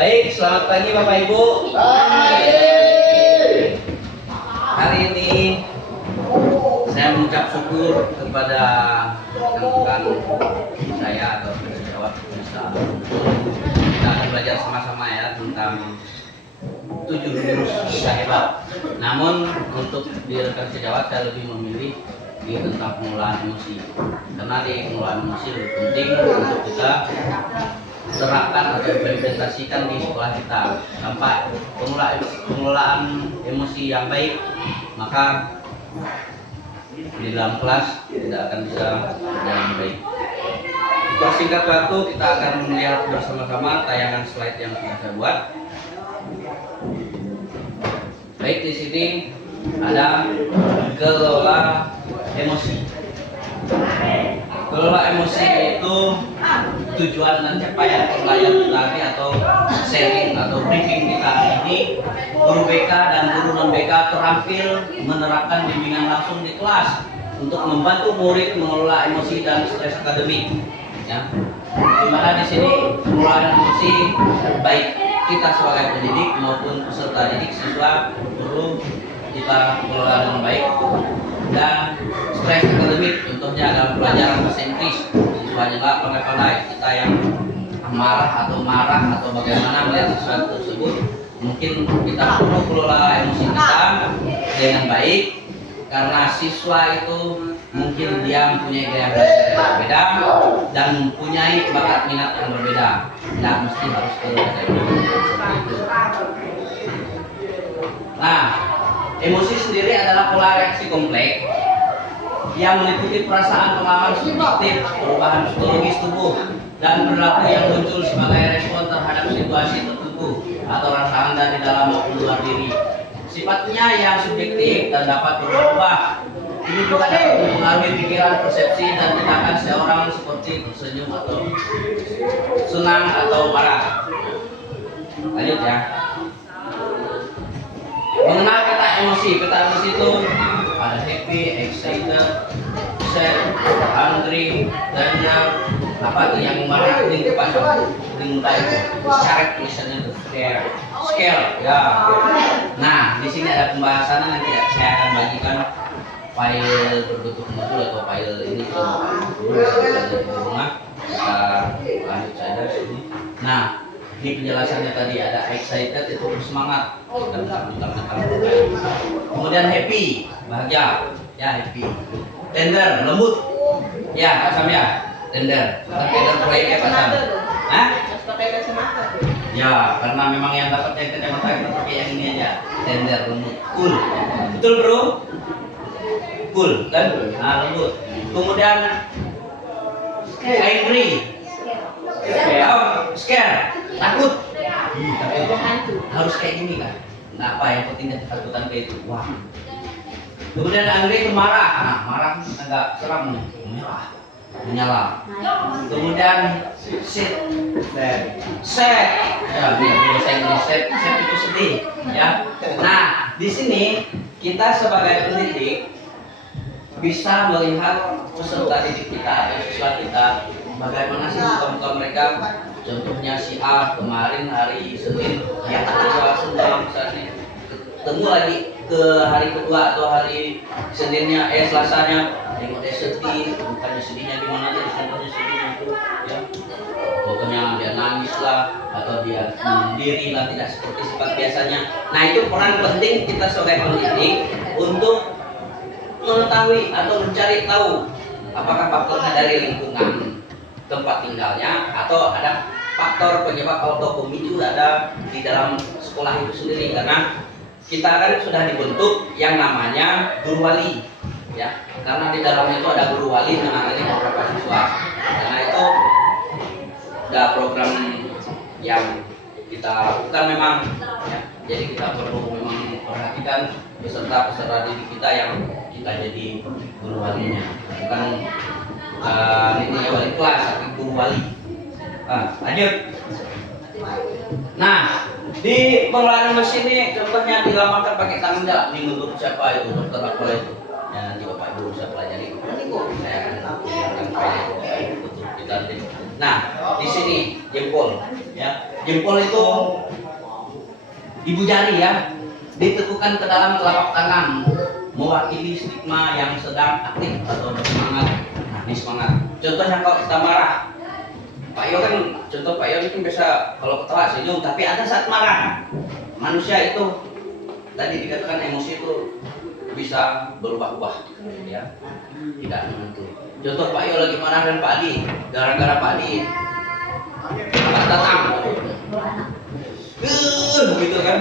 Baik, selamat pagi Bapak Ibu. Hari ini saya mengucap syukur kepada rekan-rekan saya atau sejawat bisa kita belajar sama-sama ya tentang 7 jurus bisa hebat. Namun untuk di rekan sejawat saya lebih memilih di tentang pengelolaan emosi, karena di pengelolaan emosi lebih penting untuk kita terapkan atau implementasikan di sekolah kita. Tanpa pengelolaan emosi yang baik, maka di dalam kelas tidak akan bisa berjalan baik. Persingkat waktu, kita akan melihat bersama-sama tayangan slide yang sudah saya buat. Baik, di sini ada kelola emosi. Kelola emosi itu tujuan dan capaian pembelajaran kita hari atau sharing atau briefing kita hari ini. Guru BK dan guru non BK terampil menerapkan bimbingan langsung di kelas untuk membantu murid mengelola emosi dan stres akademik. Ya, dimana di sini pengelolaan emosi baik kita sebagai pendidik maupun peserta didik siswa perlu kita kelola dengan baik. Dan stres akademik contohnya dalam pelajaran bahasa Inggris, siswanya nggak pandai-pandai, kita yang marah atau bagaimana melihat siswa tersebut, mungkin kita perlu kelola emosi kita dengan baik, karena siswa itu mungkin dia mempunyai gaya belajar yang berbeda dan mempunyai bakat minat yang berbeda. Tidak mesti harus kelola emosi seperti itu. Nah, emosi sendiri adalah pola reaksi kompleks yang meliputi perasaan, pengalaman subjektif, perubahan psikologis tubuh, dan perilaku yang muncul sebagai respon terhadap situasi tertentu atau rasa anda di dalam maupun luar diri. Sifatnya yang subjektif dan dapat berubah. Ini juga dapat mempengaruhi pikiran, persepsi, dan tindakan seorang seperti tersenyum atau senang atau marah. Lanjut ya. Mengenal kata emosi itu ada happy, excited, sad, hungry, dan apa tuh yang marah kuning kepada kuning muda itu. Syarat tulisannya itu scale ya. Nah, di sini ada pembahasannya, nanti saya akan bagikan file berbentuk modul atau file ini ke rumah. Kita lanjut saja sini. Nah, di penjelasannya tadi ada excited itu bersemangat, kemudian happy bahagia ya, happy. Tender lembut ya, asam ya, tender. Tender proyeknya pasang. Hah? Ya, karena memang yang dapat yang kacamata kita pakai yang ini aja, tender lembut. Cool, betul bro? Cool kan? Nah, lembut. Kemudian angry, scare, takut. Harus kayak gini kan? Nah, apa yang penting ketakutan kayak itu? Wah. Kemudian angry itu marah. Nah, marah agak seram nih, merah, menyala. Kemudian sad. Ya, bahasa Inggris sad itu sedih. Ya. Nah, di sini kita sebagai pendidik bisa melihat peserta didik kita atau siswa kita bagaimana sih muka-muka mereka. Contohnya si A kemarin hari Senin yang kedua sedang misalnya ketemu lagi ke hari kedua atau hari Seninnya Selasanya tengok dia sedih, bukannya sedihnya gimana aja, contohnya sedihnya itu ya, contohnya dia nangis lah atau dia sendiri lah, tidak seperti sifat biasanya. Nah, itu peran penting kita sebagai pendidik untuk mengetahui atau mencari tahu apakah faktornya dari lingkungan tempat tinggalnya atau ada faktor penyebab atau pemicu ada di dalam sekolah itu sendiri. Karena kita kan sudah dibentuk yang namanya guru wali ya, karena di dalamnya itu ada guru wali menangani beberapa siswa. Karena itu ada program yang kita lakukan memang ya, jadi kita perlu memang perhatikan peserta didik kita yang kita jadi guru walinya, bukan ini wali kelas tapi guru wali. Lanjut. Nah, di pengelolaan mesin ini contohnya digambarkan pakai tangan enggak? Ini menurut siapa itu? Dokter apa itu? Ya, nanti Bapak Ibu bisa pelajari. Saya akan file itu untuk kita. Nah, di sini jempol ya. Jempol itu ibu jari ya, ditepukan ke dalam telapak tangan, mewakili stigma yang sedang aktif atau bersemangat. Nah, ini semangat. Contohnya kalau kita marah, Pak Yo kan, contoh Pak Yo itu bisa kalau ketawa senyum, tapi ada saat marah. Manusia itu tadi dikatakan emosi itu bisa berubah-ubah, ya, tidak menentu. Contoh Pak Yo lagi marah dan Pak Adi, gara-gara Pak Adi datang, begitu kan?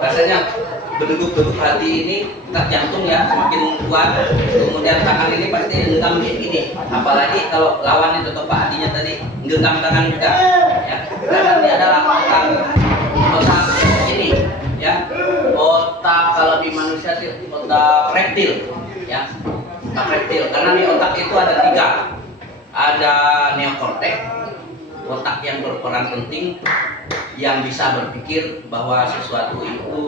Rasanya berduduk hati ini, detak jantung ya semakin kuat. Kemudian tangan ini pasti genggam ini. Apalagi kalau lawannya contoh Pak Adinya tadi genggam tangan juga, ya. Karena ini adalah otak ini, ya. Otak kalau di manusia sih otak reptil, ya. Otak reptil. Karena di otak itu ada 3. Ada neokortex, otak yang berperan penting, yang bisa berpikir bahwa sesuatu itu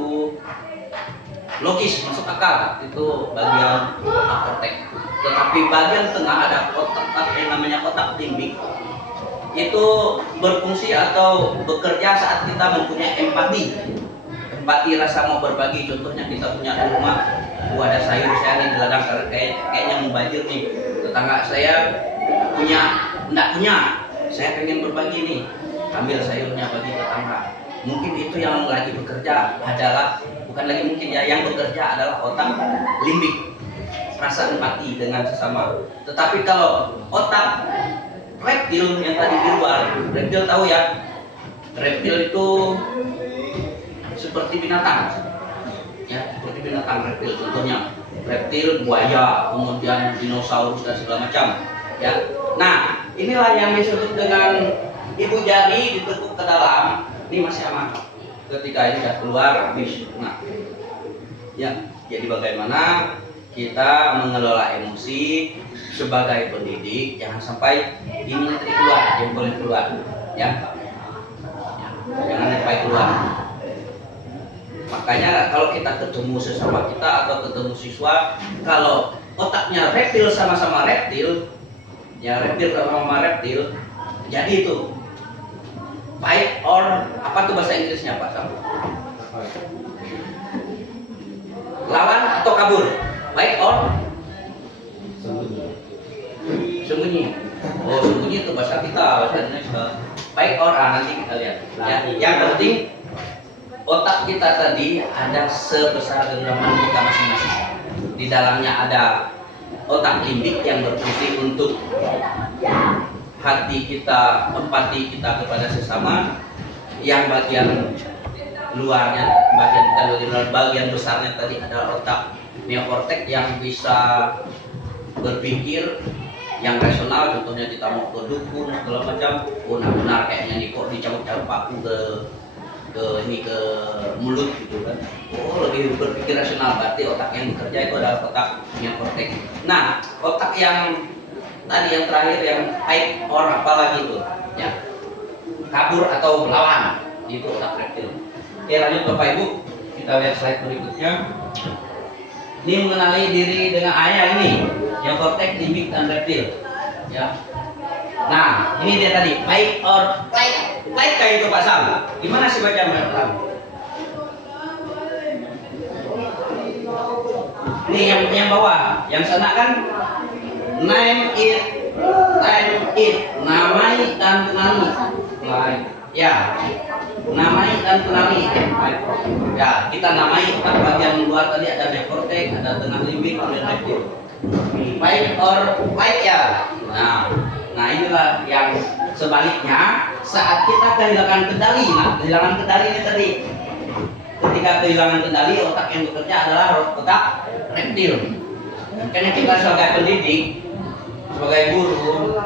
logis, masuk akal, itu bagian otak korteks. Tetapi bagian tengah ada otak yang namanya otak limbik, itu berfungsi atau bekerja saat kita mempunyai empati rasa mau berbagi. Contohnya kita punya di rumah, ada sayur saya nih di ladang, kayaknya mubazir nih, tetangga saya enggak punya, saya pengen berbagi nih, ambil sayurnya bagi tetangga. Mungkin itu yang lagi bekerja adalah, bukan lagi mungkin ya, yang bekerja adalah otak limbik, rasa empati dengan sesama. Tetapi kalau otak reptil yang tadi di luar, reptil tahu ya, reptil itu seperti binatang, ya, seperti binatang reptil. Contohnya reptil, buaya, kemudian dinosaurus dan segala macam, ya. Nah, inilah yang disebut dengan ibu jari ditekuk ke dalam. Ini masih aman. Ketika ini sudah keluar habis. Nah, ya, jadi bagaimana kita mengelola emosi sebagai pendidik, jangan sampai ini nanti keluar, jangan boleh keluar, ya. Jangan sampai keluar. Makanya kalau kita ketemu sesama kita atau ketemu siswa, kalau otaknya reptil sama-sama reptil, ya, reptil sama reptil, jadi itu fight or apa tuh bahasa Inggrisnya Pak Sam? Lawan atau kabur? Fight or sembunyi. Oh, sembunyi itu bahasa kita, bahasa Indonesia. Fight or nanti kita lihat. Ya, yang penting otak kita tadi ada sebesar genggaman kita masing-masing. Di dalamnya ada otak limbik yang berfungsi untuk hati kita, empati kita kepada sesama. Yang bagian luarnya, bagian besarnya tadi adalah otak neokortex yang bisa berpikir, yang rasional. Contohnya kita mau ke dukun segala macam, oh nah benar kayaknya nih kok dicabut-cabut paku ke mulut gitu kan. Oh, lebih berpikir rasional, berarti otak yang bekerja itu adalah otak neokortex. Nah, otak yang tadi yang terakhir yang fight or apa lagi itu, ya, kabur atau melawan, itu otak reptil. Oke, lanjut Bapak Ibu, kita lihat slide berikutnya. Ini mengenali diri dengan ayah ini, yang korteks, limbik dan reptil, ya. Nah, ini dia tadi fight or flight. Flight kayak itu Pak Sam. Gimana sih baca Pak? Ini yang bawah, yang sana kan name it, time it, namai dan kenali. Ya, namai dan kenali. Ya, kita namai otak bagian luar tadi ada neokortex, ada tengah limbik, kemudian reptil. Fight or flight ya. Nah inilah yang sebaliknya saat kita kehilangan kendali. Nah, kehilangan kendali ini tadi. Ketika kehilangan kendali, otak yang bekerja adalah otak reptil. Makanya kita sebagai pendidik, sebagai guru,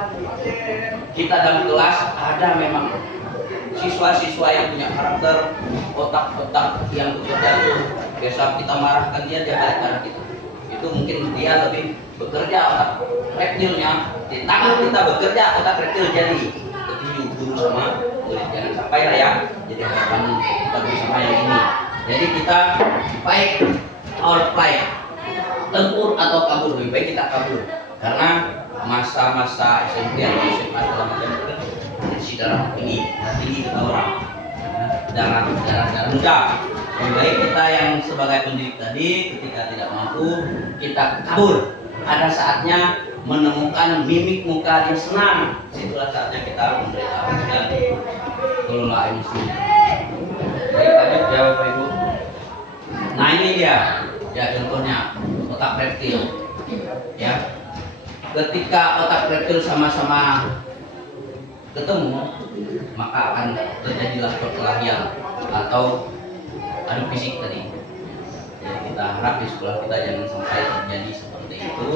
kita dalam kelas ada memang siswa-siswa yang punya karakter, otak-otak yang bekerja itu. Biasa kita marahkan dia balik arah kita. Itu mungkin dia lebih bekerja otak reptilnya, di tangan kita bekerja otak reptil, jadi guru sama murid. Jangan sampai lah ya jadi harapan kita bersama yang ini. Jadi kita fight or flight, tempur atau kabur. Lebih baik kita kabur, karena masa-masa SMP atau SMA segala macam tensi darah tinggi kata orang, darah muda. Lebih baik kita yang sebagai pendidik tadi ketika tidak mampu kita kabur. Ada saatnya menemukan mimik muka dia senang. Situlah saatnya kita memberitahu dan kelola emosi. Baik, lanjut jawab Pak Ibu. Nah ini dia, ya contohnya otak reptil. Ya, ketika otak reptil sama-sama ketemu, maka akan terjadilah perkelahian atau adu fisik tadi. Jadi kita harap di sekolah kita jangan sampai terjadi seperti itu.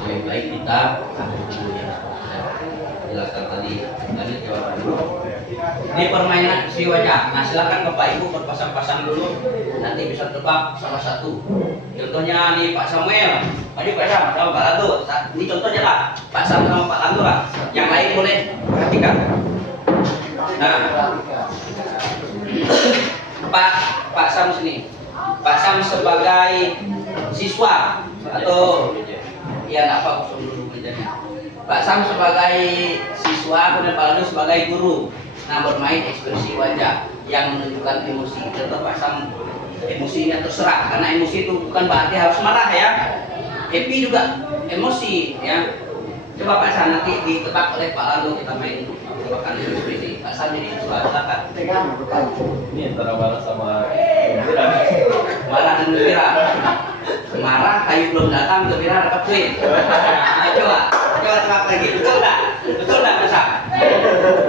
Lebih baik kita adu dulu ya. Jelaskan tadi. Lanjut jawaban dulu. Ini permainan si wajah. Nah silakan Bapak Ibu berpasang-pasang dulu. Nanti bisa tebak salah satu. Contohnya nih Pak Samuel. Tadi Pak Sam sama Pak Landu. Ini contohnya lah. Pak Sam sama Pak Landu lah. Yang lain boleh perhatikan. Nah, Pak Sam sini. Pak Sam sebagai siswa atau ya nggak apa dulu mejanya. Pak Sam sebagai siswa, kemudian Pak Landu sebagai guru. Nah bermain ekspresi wajah yang menunjukkan emosi. Contoh Pak Sam emosinya terserah karena emosi itu bukan berarti harus marah ya. Happy juga emosi ya. Coba Pak Sam nanti ditebak oleh Pak Landu, kita main tebakan ekspresi. Pak Sam jadi siswa silakan. Ini antara marah sama gembira. Marah dan gembira. Marah kayu belum datang, gembira dapat duit. Nah, coba tebak lagi. Betul nggak? Betul nggak Pak Sam?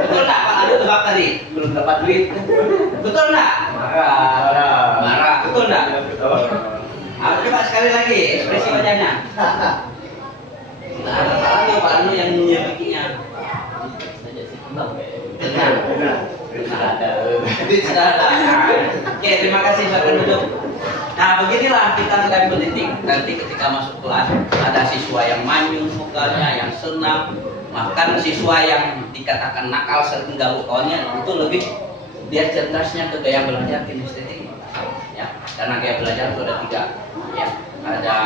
Betul nggak Pak Landu tebak tadi? Belum dapat duit. Betul nggak? Marah. Betul nggak? Coba sekali lagi ekspresi wajahnya. Nah, Pak Landu yang menyelidikinya. Sudah ada. Oke, terima kasih silakan duduk. Nah, beginilah kita sedang mendidik. Nanti ketika masuk kelas ada siswa yang manyun mukanya, yang senang, bahkan siswa yang dikatakan nakal sering ganggu kawannya itu lebih dia cerdasnya ke gaya belajar kinestetik. Ya, karena gaya belajar itu ada 3. Ya, ada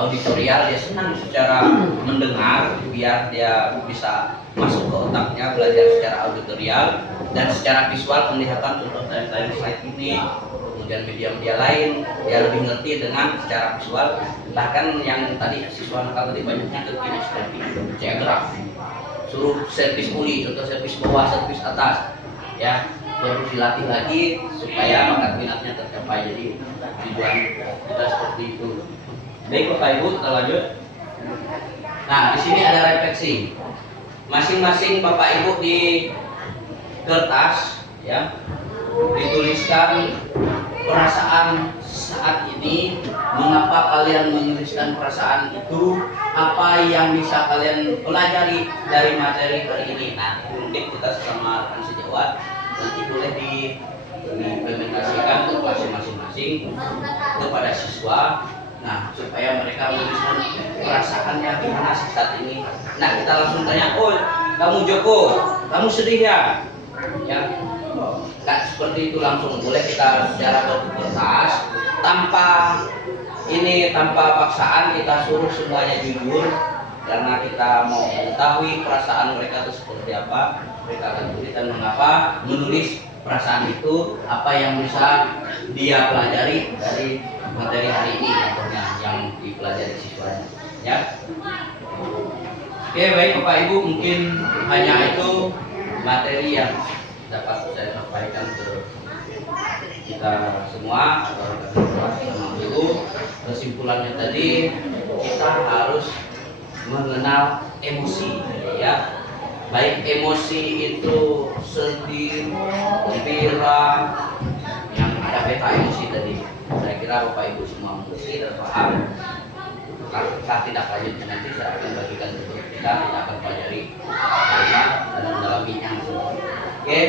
auditorial, dia senang secara mendengar biar dia bisa masuk ke otaknya, belajar secara auditorial, dan secara visual penglihatan contoh dari slide ini, kemudian media lain dia lebih ngerti dengan secara visual. Bahkan yang tadi siswa nakal tadi banyaknya ke kinestetik, geograf, suruh servis puli, contoh servis bawah, servis atas, ya baru dilatih lagi supaya bakat minatnya tercapai. Jadi tujuan kita seperti itu. Baik Bapak Ibu, kita lanjut. Nah di sini ada refleksi. Masing-masing Bapak Ibu di kertas ya dituliskan perasaan saat ini, mengapa kalian menuliskan perasaan itu, apa yang bisa kalian pelajari dari materi hari ini. Nah mungkin kita sama rekan sejawat nanti boleh diimplementasikan ke kelas masing-masing kepada siswa. Nah supaya mereka menuliskan perasaannya gimana saat ini. Nah kita langsung tanya, oh kamu Joko, kamu sedih ya? Ya, nggak seperti itu langsung, boleh kita secara kertas tanpa paksaan, kita suruh semuanya jujur karena kita mau mengetahui perasaan mereka itu seperti apa. Mereka akan tuliskan mengapa menulis perasaan itu, apa yang bisa dia pelajari dari materi hari ini, contohnya yang dipelajari siswanya ya. Oke baik Bapak Ibu, mungkin hanya itu materi yang dapat saya sampaikan ke kita semua sama dulu. Kesimpulannya tadi kita harus mengenal emosi ya, baik emosi itu sedih, gembira, yang ada beta emosi tadi. Saya kira Bapak Ibu semua mengerti dan paham. Kita tidak lanjut nanti saya akan bagikan ke kita akan pelajari dan mendalaminya. Oke,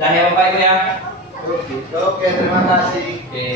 dah ya Bapak Ibu ya. Oke, terima kasih. Oke.